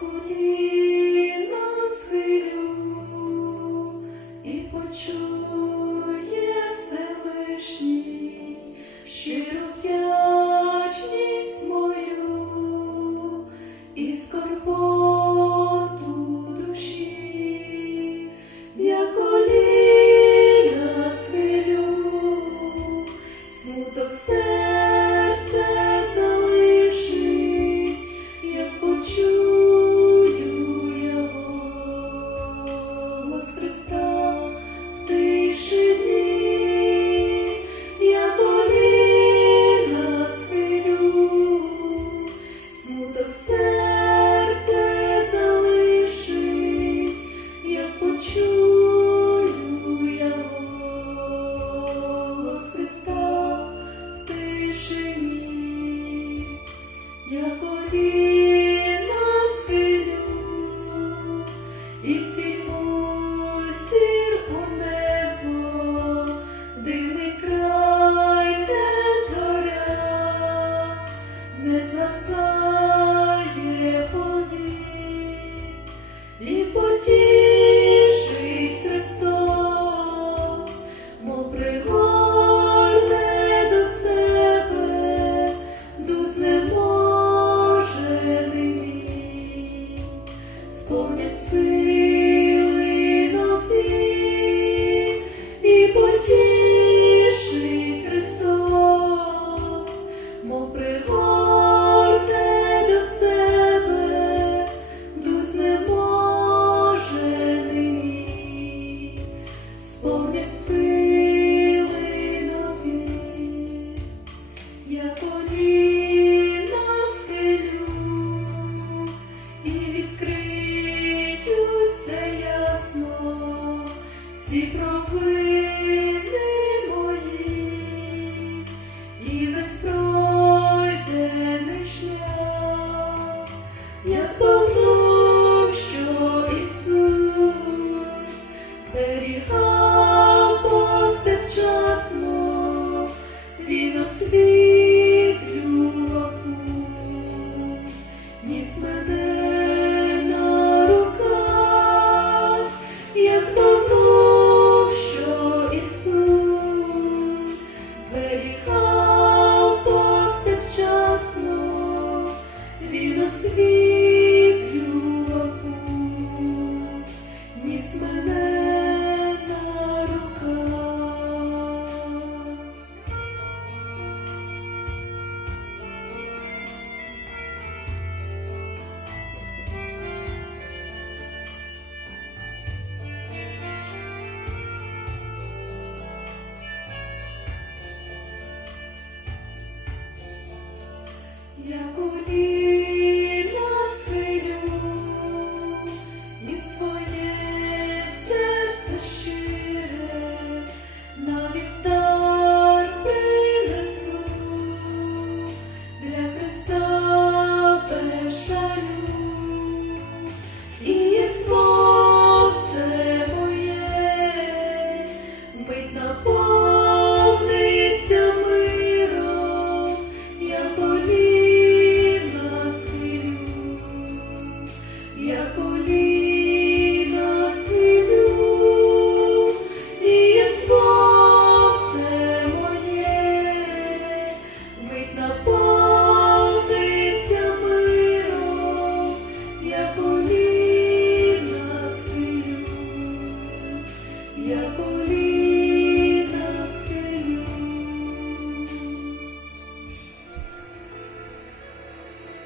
коліна схилю і почую. holy.